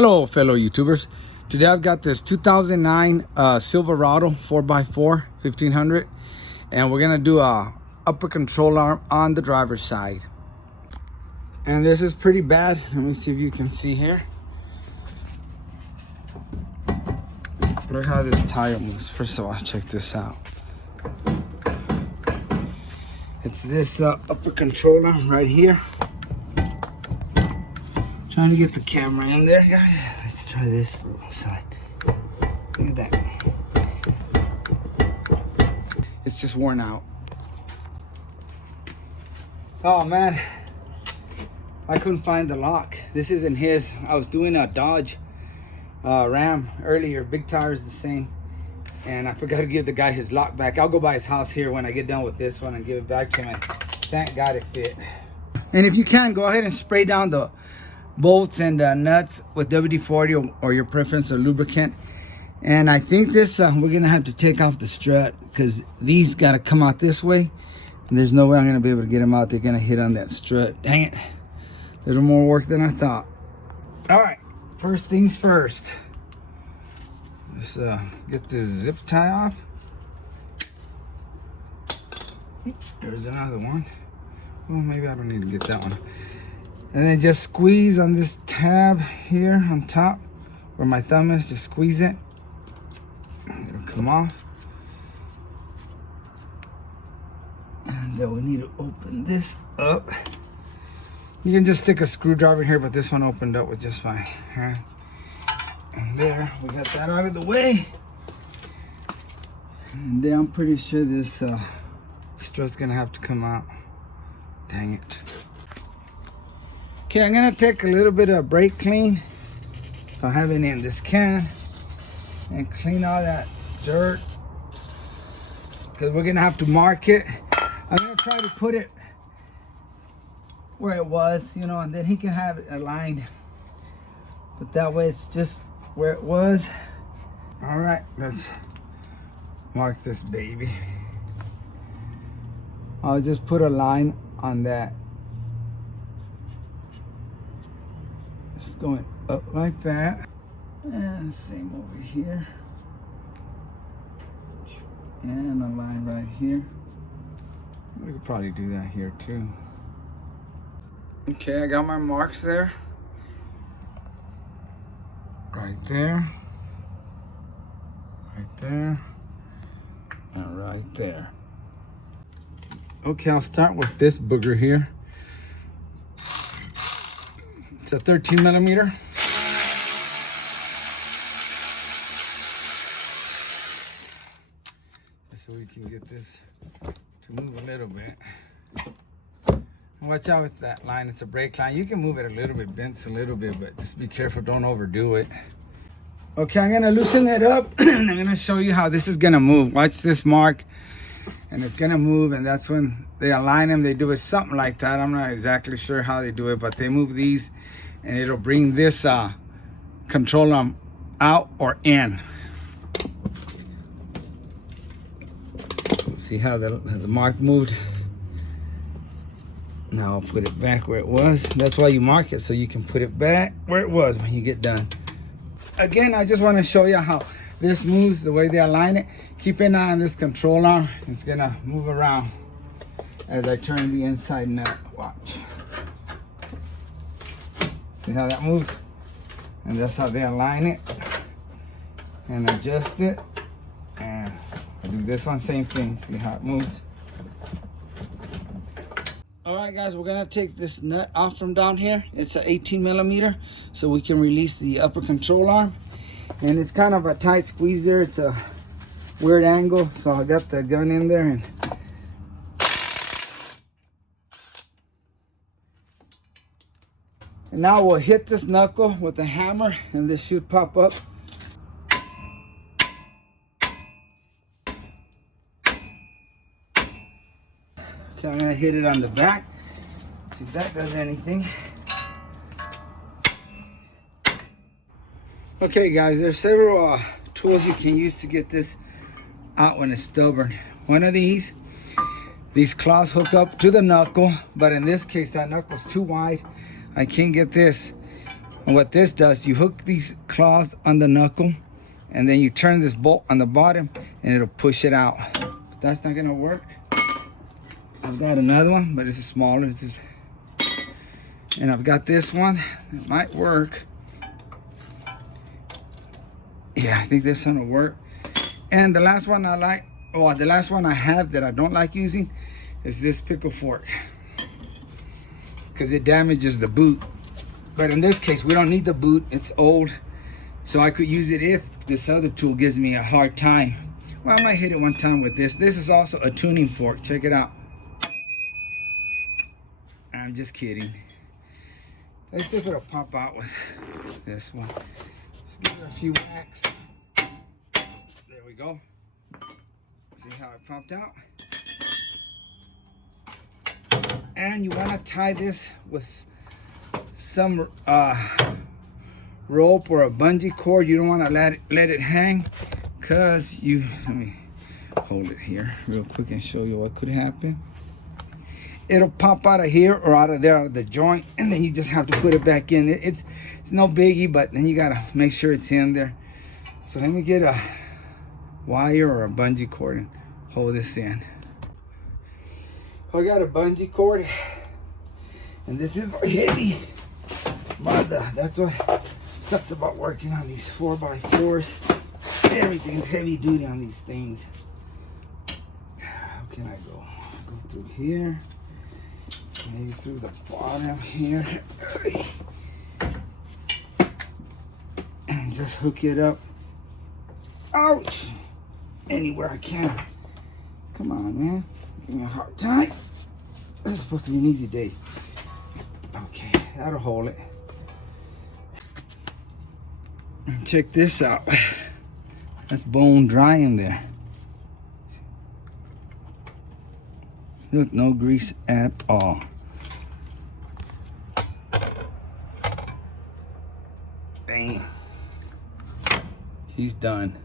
Hello fellow YouTubers. Today I've got this 2009 Silverado 4x4 1500 and we're gonna do a upper control arm on the driver's side. And this is pretty bad. Let me see if you can see here. Look how this tire moves. First of all, check this out. It's this upper control arm right here. Trying to get the camera in there, guys. Let's try this side. Look at that. It's just worn out. Oh man, I couldn't find the lock. This isn't his. I was doing a Dodge Ram earlier. Big tires the same. And I forgot to give the guy his lock back. I'll go by his house here when I get done with this one and give it back to him. And thank God it fit. And if you can, go ahead and spray down the bolts and nuts with WD-40 or your preference of lubricant. And I think this we're gonna have to take off the strut because these got to come out this way, and there's no way I'm gonna be able to get them out. They're gonna hit on that strut. Dang it, a little more work than I thought. All right, first things first, let's get this zip tie off. There's another one. Well, maybe I don't need to get that one. And then just squeeze on this tab here on top where my thumb is. Just squeeze it. It'll come off. And then we need to open this up. You can just stick a screwdriver here, but this one opened up with just my hand. And there, we got that out of the way. And then I'm pretty sure this strut's gonna have to come out. Dang it. Okay, I'm gonna take a little bit of brake clean, if I have any in this can, and clean all that dirt, because we're gonna have to mark it. I'm gonna try to put it where it was, you know, and then he can have it aligned. But that way it's just where it was. All right, let's mark this baby. I'll just put a line on that. Just going up like that. And same over here. And a line right here. We could probably do that here too. Okay, I got my marks there. Right there. Right there. And right there. Okay, I'll start with this booger here. It's a 13 millimeter. So we can get this to move a little bit. Watch out with that line, it's a brake line. You can move it a little bit, bends a little bit, but just be careful, don't overdo it. Okay, I'm gonna loosen it up and I'm gonna show you how this is gonna move. Watch this mark, and it's gonna move, and that's when they align them. They do it something like that. I'm not exactly sure how they do it, but they move these and it'll bring this control arm out or in. See how the mark moved? Now I'll put it back where it was. That's why you mark it, so you can put it back where it was when you get done. Again, I just want to show you how this moves, the way they align it. Keep an eye on this control arm. It's gonna move around as I turn the inside nut. Watch. See how that moved? And that's how they align it and adjust it. And I do this one, same thing. See how it moves? All right, guys, we're gonna take this nut off from down here. It's an 18 millimeter, so we can release the upper control arm. And it's kind of a tight squeeze there. It's a weird angle, so I got the gun in there and now we'll hit this knuckle with a hammer and this should pop up. Okay, I'm gonna hit it on the back. See if that does anything. Okay guys, there's several tools you can use to get this out when it's stubborn. One of these claws hook up to the knuckle, but in this case that knuckle's too wide. I can't get this And what this does, you hook these claws on the knuckle, and then you turn this bolt on the bottom, and it'll push it out. But that's not gonna work. I've got another one, but it's smaller. And I've got this one. It might work. Yeah, I think this one will work. And the last one I like, or the last one I have that I don't like using, is this pickle fork, because it damages the boot. But in this case, we don't need the boot. It's old, so I could use it if this other tool gives me a hard time. Well, I might hit it one time with this. This is also a tuning fork. Check it out. I'm just kidding. Let's see if it'll pop out with this one. Let's give it a few whacks. There we go. See how it popped out? And you want to tie this with some rope or a bungee cord. You don't want to let it hang, because let me hold it here real quick and show you what could happen. It'll pop out of here or out of there, out of the joint, and then you just have to put it back in. It's no biggie, but then you gotta make sure it's in there. So let me get a wire or a bungee cord and hold this in. I got a bungee cord, and this is heavy. That's what sucks about working on these 4x4s. Everything's heavy duty on these things. How can I go? Go through here. Maybe through the bottom here. And just hook it up. Ouch! Anywhere I can. Come on, man. Give me a hard time. This is supposed to be an easy day. Okay, that'll hold it. And check this out. That's bone dry in there. Look, no grease at all. Bang. He's done.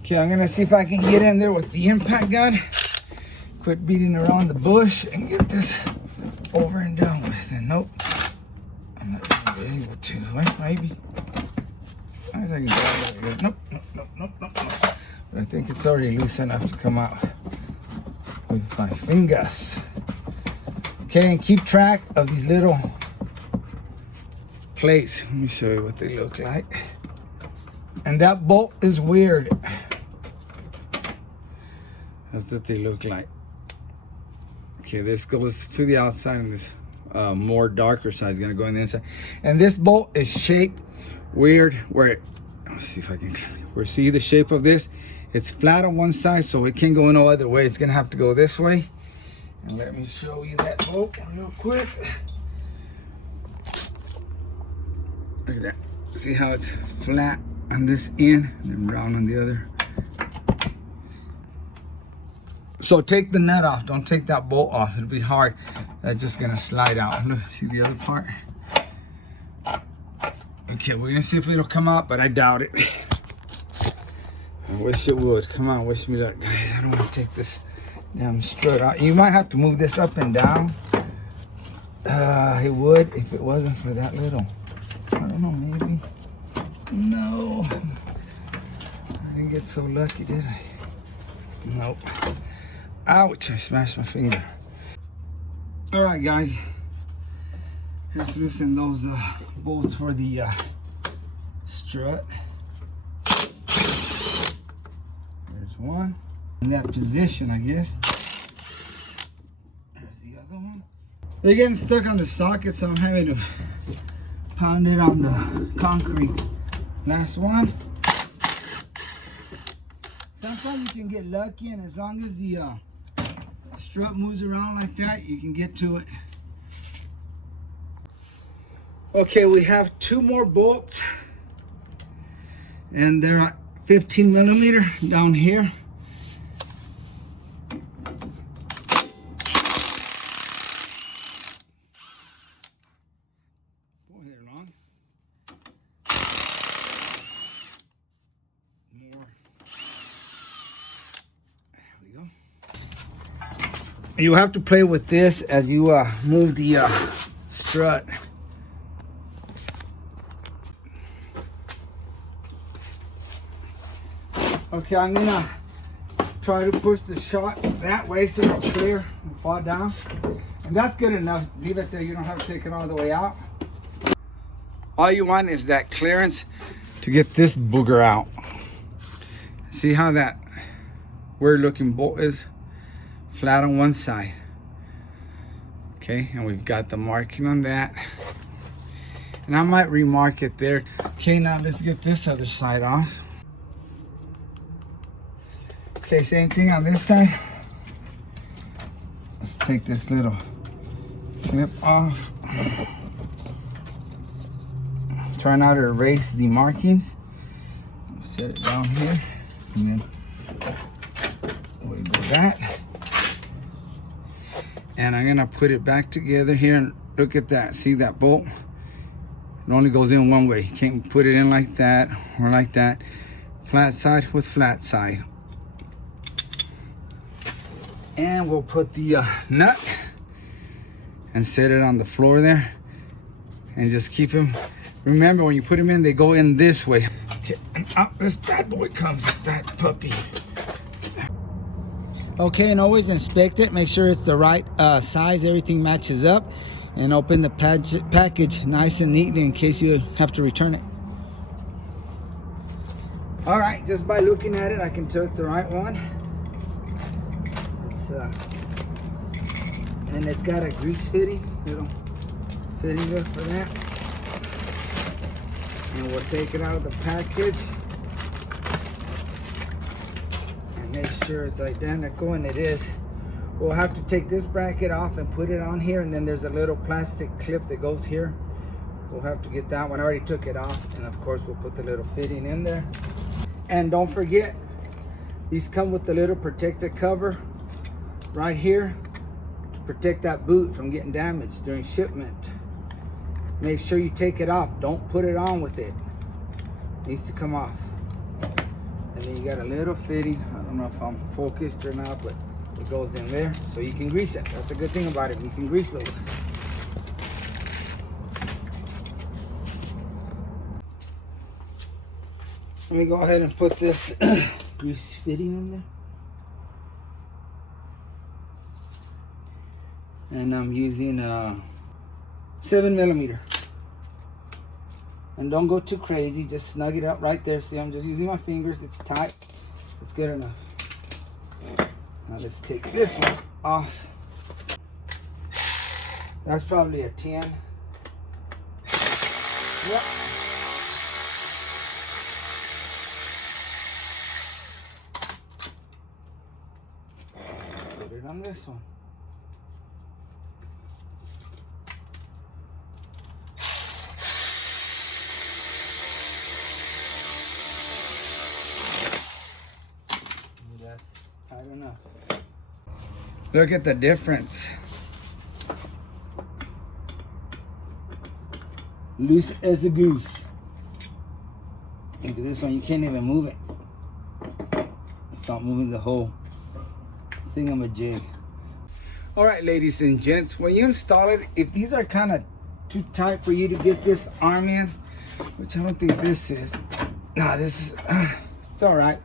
Okay, I'm gonna see if I can get in there with the impact gun. Quit beating around the bush and get this over and done with. And nope, I'm not gonna be able to. Well, maybe. I think I can grab it. Nope. But I think it's already loose enough to come out with my fingers. Okay, and keep track of these little plates. Let me show you what they look like. And that bolt is weird. That's what they look like. Okay, this goes to the outside, and this more darker side is gonna go on the inside. And this bolt is shaped weird where it, let's see if I can, see the shape of this? It's flat on one side, so it can't go no other way. It's gonna have to go this way. And let me show you that bolt real quick. Look at that. See how it's flat on this end and then round on the other. So take the nut off. Don't take that bolt off. It'll be hard. That's just gonna slide out. Look, see the other part? Okay, we're gonna see if it'll come out, but I doubt it. I wish it would. Come on, wish me luck, guys. I don't want to take this damn strut out. You might have to move this up and down. It would if it wasn't for that little. I don't know, maybe. No. I didn't get so lucky, did I? Nope. Ouch, I smashed my finger. All right, guys. Let's loosen those bolts for the strut. There's one. In that position, I guess. There's the other one. They're getting stuck on the socket, so I'm having to pound it on the concrete. Last one. Sometimes you can get lucky, and as long as the strut moves around like that, you can get to it. Okay, we have 2 more bolts, and they're at 15 millimeter down here. Boy, they're long. More. There we go. You have to play with this as you move the strut. Okay, I'm gonna try to push the shot that way so it'll clear and fall down. And that's good enough. Leave it there. You don't have to take it all the way out. All you want is that clearance to get this booger out. See how that weird looking bolt is? Flat on one side. Okay, and we've got the marking on that. And I might remark it there. Okay, now let's get this other side off. Okay, same thing on this side. Let's take this little clip off. Try not to erase the markings. Set it down here, and then we go that. And I'm gonna put it back together here, and look at that. See that bolt? It only goes in one way. You can't put it in like that or like that. Flat side with flat side. And we'll put the nut and set it on the floor there, and just keep them. Remember, when you put them in, they go in this way. Okay, and out this bad boy comes, that puppy. Okay, and always inspect it. Make sure it's the right size. Everything matches up. And open the package nice and neatly in case you have to return it. All right, just by looking at it, I can tell it's the right one. And it's got a grease fitting, little fitting there for that. And we'll take it out of the package and make sure it's identical, and it is. We'll have to take this bracket off and put it on here, and then there's a little plastic clip that goes here. We'll have to get that one. I already took it off, and of course we'll put the little fitting in there. And don't forget, these come with the little protective cover right here to protect that boot from getting damaged during shipment. Make sure you take it off. Don't put it on with it. It needs to come off. And then you got a little fitting. I don't know if I'm focused or not, but it goes in there so you can grease it. That's a good thing about it. You can grease those. Let me go ahead and put this grease fitting in there. And I'm using 7mm. And don't go too crazy, just snug it up right there. See, I'm just using my fingers. It's tight. It's good enough. Now let's take this one off. That's probably a 10. Yep. Put it on this one. Tight enough. Look at the difference. Loose as a goose. Look at this one, you can't even move it without moving the whole thingamajig. All right, ladies and gents, when you install it, if these are kind of too tight for you to get this arm in, which I don't think this is. Nah, this is, it's all right.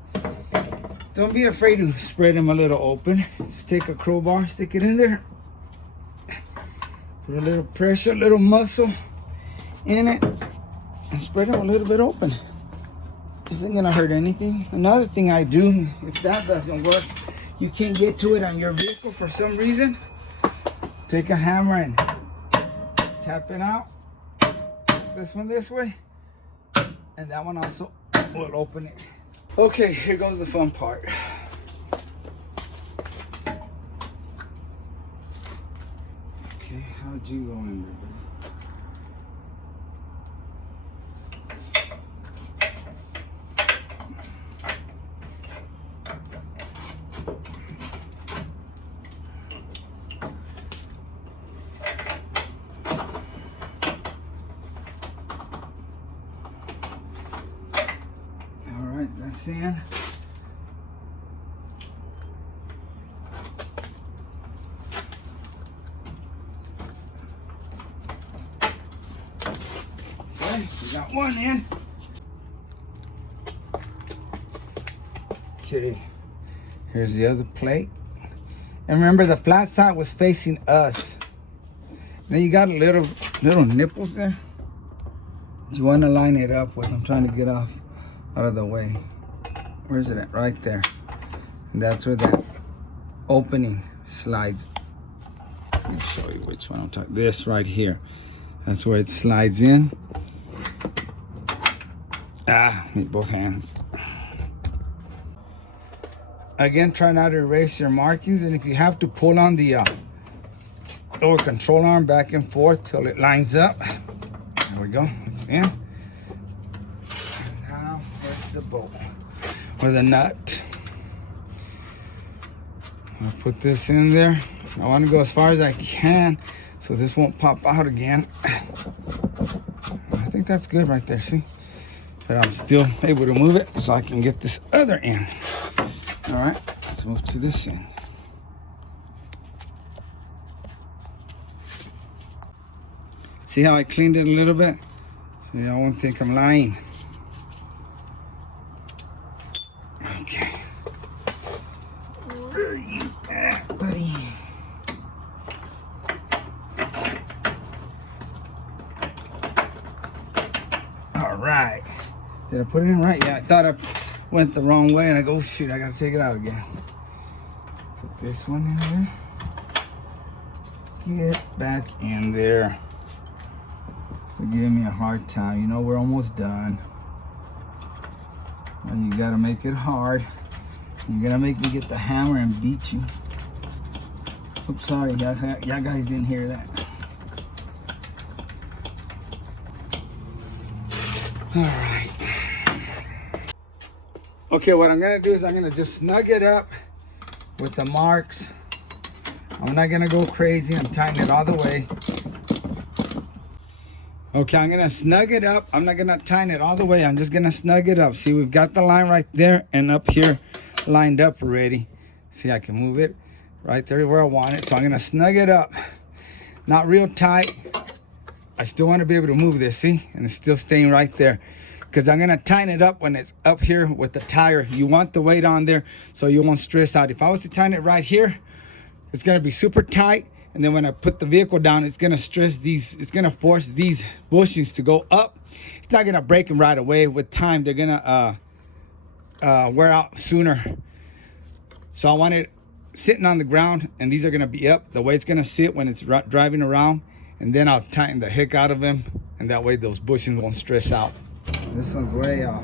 Don't be afraid to spread them a little open. Just take a crowbar, stick it in there. Put a little pressure, a little muscle in it, and spread them a little bit open. This isn't gonna hurt anything. Another thing I do, if that doesn't work, you can't get to it on your vehicle for some reason, take a hammer and tap it out. This one this way, and that one also will open it. Okay, here goes the fun part. Okay, how'd you go in there, buddy? That's in. Okay, we got one in. Okay, here's the other plate. And remember, the flat side was facing us. Now you got little nipples there. You want to line it up with. I'm trying to get off out of the way. Where's it at? Right there. And that's where that opening slides. Let me show you which one I'm talking. This right here. That's where it slides in. Need both hands. Again, try not to erase your markings, and if you have to pull on the lower control arm back and forth till it lines up. There we go. It's in. Now here's the bolt or the nut. I'll put this in there. I want to go as far as I can so this won't pop out again. I think that's good right there, see? But I'm still able to move it so I can get this other end. All right, let's move to this end. See how I cleaned it a little bit? So y'all won't think I'm lying. Okay. Where are you at, buddy? All right. Did I put it in right? Yeah, I thought I went the wrong way and I go, oh, shoot, I gotta take it out again. Put this one in there. Get back in there. They're giving me a hard time. You know, we're almost done. Well, you gotta make it hard. You're gonna make me get the hammer and beat you. Oops, sorry, y'all guys didn't hear that. All right. Okay, what I'm gonna do is I'm gonna just snug it up with the marks. I'm not gonna go crazy. I'm tightening it all the way. Okay, I'm gonna snug it up. I'm not gonna tighten it all the way. I'm just gonna snug it up. See, we've got the line right there and up here lined up already. See, I can move it right there where I want it. So I'm gonna snug it up. Not real tight. I still want to be able to move this, see? And it's still staying right there. Because I'm gonna tighten it up when it's up here with the tire. You want the weight on there so you won't stress out. If I was to tighten it right here, it's gonna be super tight. And then when I put the vehicle down, it's gonna stress these, it's gonna force these bushings to go up. It's not gonna break them right away. With time, they're gonna wear out sooner. So I want it sitting on the ground, and these are gonna be up. The way it's gonna sit when it's driving around, and then I'll tighten the heck out of them, and that way those bushings won't stress out. This one's way off.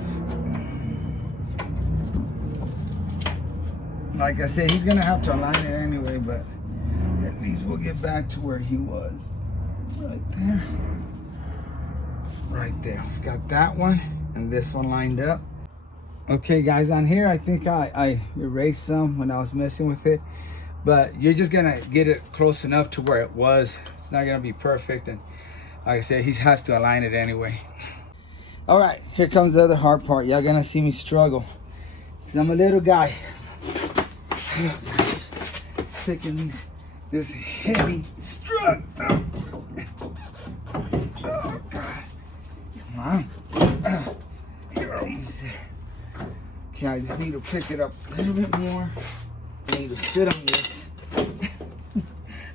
Like I said, he's gonna have to align it anyway, but at least we'll get back to where he was. Right there. Right there. Got that one and this one lined up. Okay guys, on here I think I erased some when I was messing with it, but you're just gonna get it close enough to where it was. It's not gonna be perfect, and like I said, he has to align it anyway. All right, here comes the other hard part. Y'all gonna see me struggle because I'm a little guy. It's picking this heavy strut. Oh God! Come on, you're almost there. Okay, I just need to pick it up a little bit more. I need to sit on this.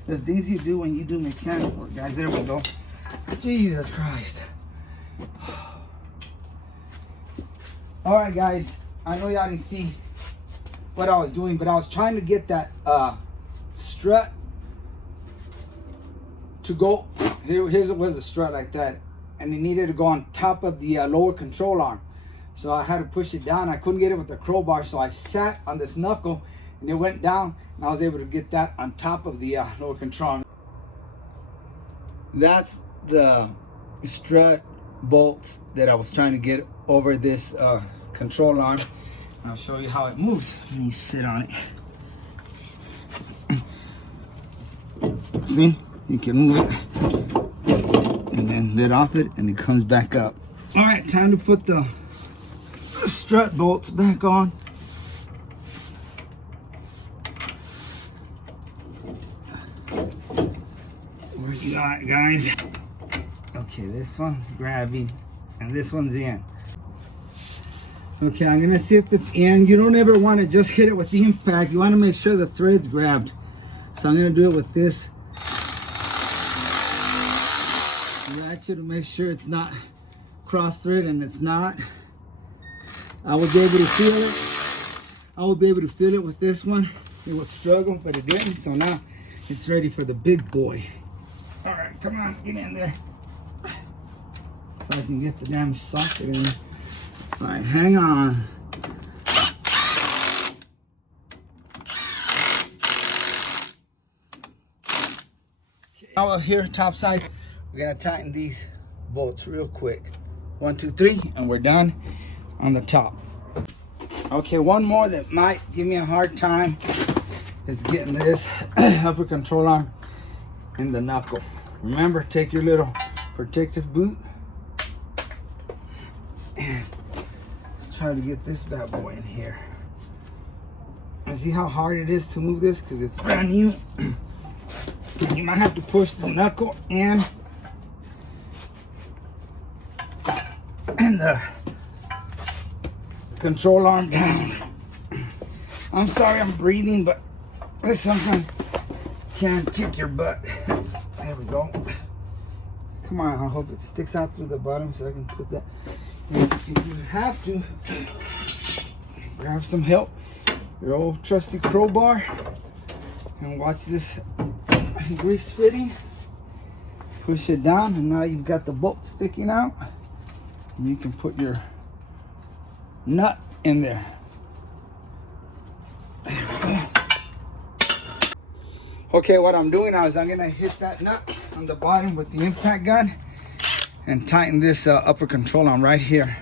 The things you do when you do mechanic work, guys. There we go. Jesus Christ. All right, guys. I know y'all didn't see what I was doing, but I was trying to get that strut to go. Here's was a strut like that, and it needed to go on top of the lower control arm. So I had to push it down. I couldn't get it with the crowbar, so I sat on this knuckle, and it went down, and I was able to get that on top of the lower control arm. That's the strut bolts that I was trying to get over this control arm. I'll show you how it moves when you sit on it. See, you can move it and then let off it and it comes back up. All right, time to put the strut bolts back on. Where you at, guys? Okay, this one's grabbing and this one's in. Okay, I'm gonna see if it's in. You don't ever want to just hit it with the impact. You want to make sure the thread's grabbed. So I'm gonna do it with this ratchet to make sure it's not cross thread, and it's not. I would be able to feel it. I would be able to feel it with this one. It would struggle, but it didn't. So now it's ready for the big boy. All right, come on, get in there. If I can get the damn socket in there. All right, hang on. Now here, top side, we're gonna tighten these bolts real quick. 1, 2, 3, and we're done on the top. Okay, one more that might give me a hard time is getting this upper control arm in the knuckle. Remember, take your little protective boot and let's try to get this bad boy in here. And see how hard it is to move this because it's brand new. You might have to push the knuckle and the control arm down. I'm sorry I'm breathing, but this sometimes can kick your butt. There we go. Come on, I hope it sticks out through the bottom so I can put that. If you have to, grab some help, your old trusty crowbar, and watch this grease fitting. Push it down, and now you've got the bolt sticking out. And you can put your nut in there. There we go. Okay, what I'm doing now is I'm gonna hit that nut on the bottom with the impact gun and tighten this upper control arm right here.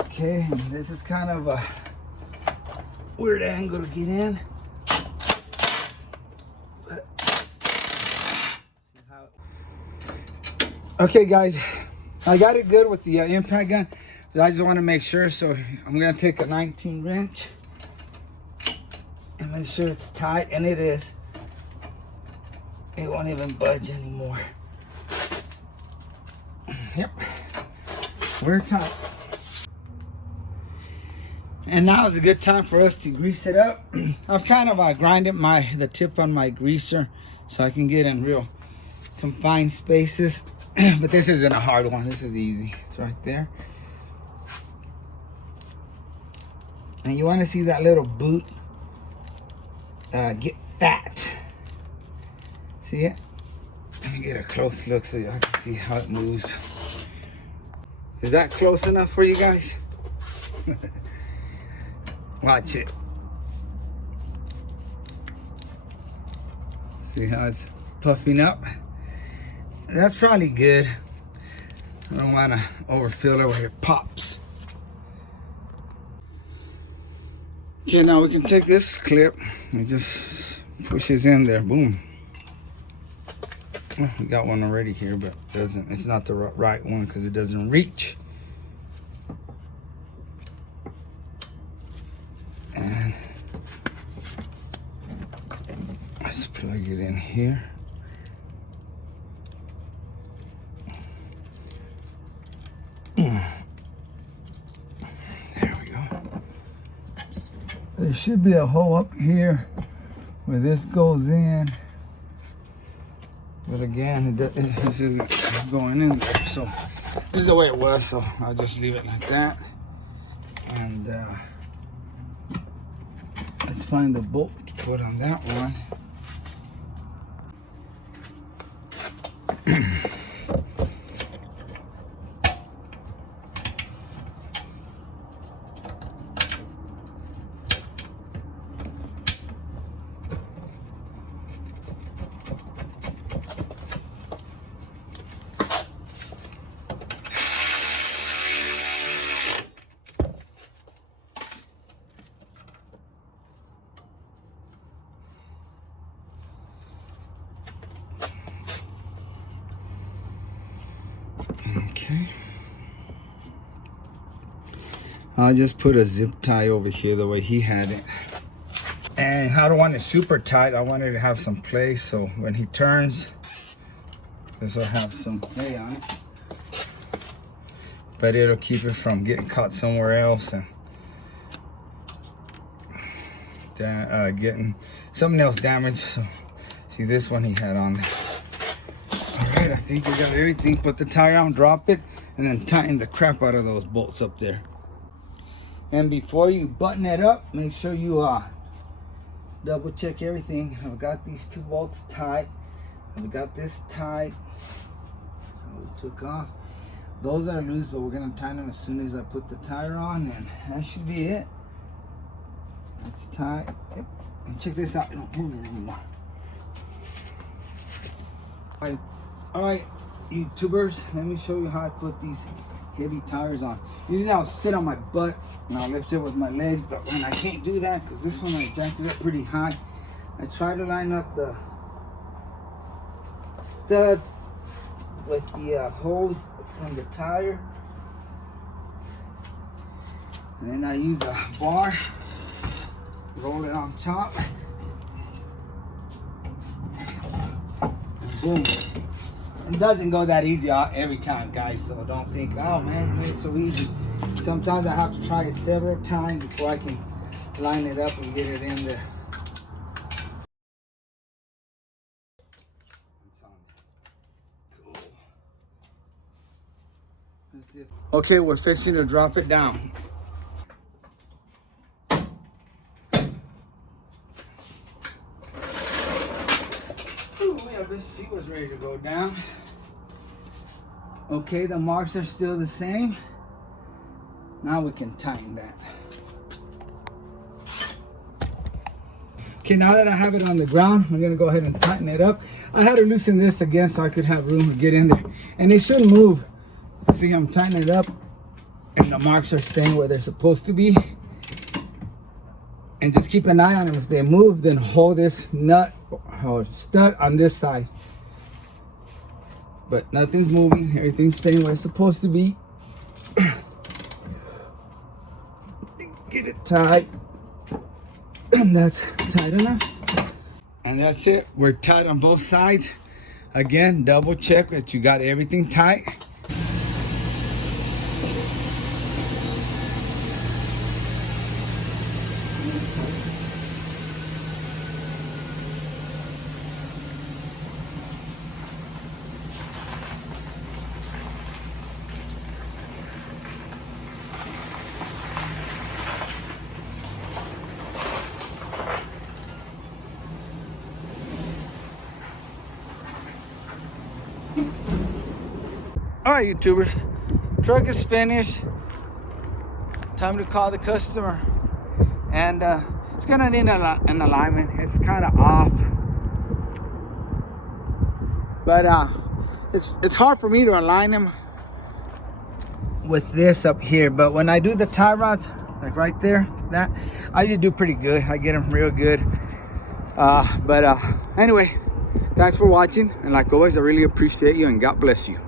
Okay, and this is kind of a weird angle to get in. Okay guys, I got it good with the impact gun, but I just want to make sure, so I'm going to take a 19 wrench and make sure it's tight, and it is. It won't even budge anymore. Yep, we're tight. And now is a good time for us to grease it up. I've kind of grinded the tip on my greaser so I can get in real confined spaces. But this isn't a hard one. This is easy. It's right there. And you want to see that little boot get fat. See it? Let me get a close look so y'all can see how it moves. Is that close enough for you guys? Watch it. See how it's puffing up? That's probably good. I don't want to overfill it where it pops. Okay, now we can take this clip and just pushes in there. Boom. Oh, we got one already here, but it's not the right one because it doesn't reach. And let's plug it in here. There we go. There should be a hole up here where this goes in, but again, this isn't going in there. So this is the way it was. So I'll just leave it like that. And let's find the bolt to put on that one. Okay. I'll just put a zip tie over here the way he had it. And I don't want it super tight. I want it to have some play, so when he turns, this will have some play on it. but it'll keep it from getting caught somewhere else and getting something else damaged. So, see, this one he had on there. All right, I think we got everything. Put the tire on, drop it, and then tighten the crap out of those bolts up there. And before you button it up, make sure you double check everything. I've got these 2 bolts tight. I've got this tight. So we took off. Those are loose, but we're gonna tighten them as soon as I put the tire on, and that should be it. It's tight. Yep. And check this out. Don't move it anymore. All right, YouTubers, let me show you how I put these heavy tires on. Usually I'll sit on my butt and I'll lift it with my legs, but when I can't do that, because this one I jacked it up pretty high, I try to line up the studs with the hose from the tire, and then I use a bar, roll it on top, and boom. It doesn't go that easy every time, guys, so don't think, oh man, it's so easy. Sometimes I have to try it several times before I can line it up and get it in there. Cool. That's it. Okay, we're fixing to drop it down. Ooh, yeah, she was ready to go down. Okay, the marks are still the same. Now we can tighten that. Okay, now that I have it on the ground, I'm gonna go ahead and tighten it up. I had to loosen this again so I could have room to get in there. And it shouldn't move. See, I'm tightening it up and the marks are staying where they're supposed to be. And just keep an eye on them. If they move, then hold this nut or stud on this side. But nothing's moving, everything's staying where it's supposed to be. Get it tight. And that's tight enough. And that's it. We're tight on both sides. Again, double check that you got everything tight. All right, YouTubers, truck is finished. Time to call the customer. And it's gonna need an alignment. It's kind of off. But it's hard for me to align them with this up here. But when I do the tie rods, like right there, that, I just do pretty good. I get them real good. Anyway, thanks for watching. And like always, I really appreciate you and God bless you.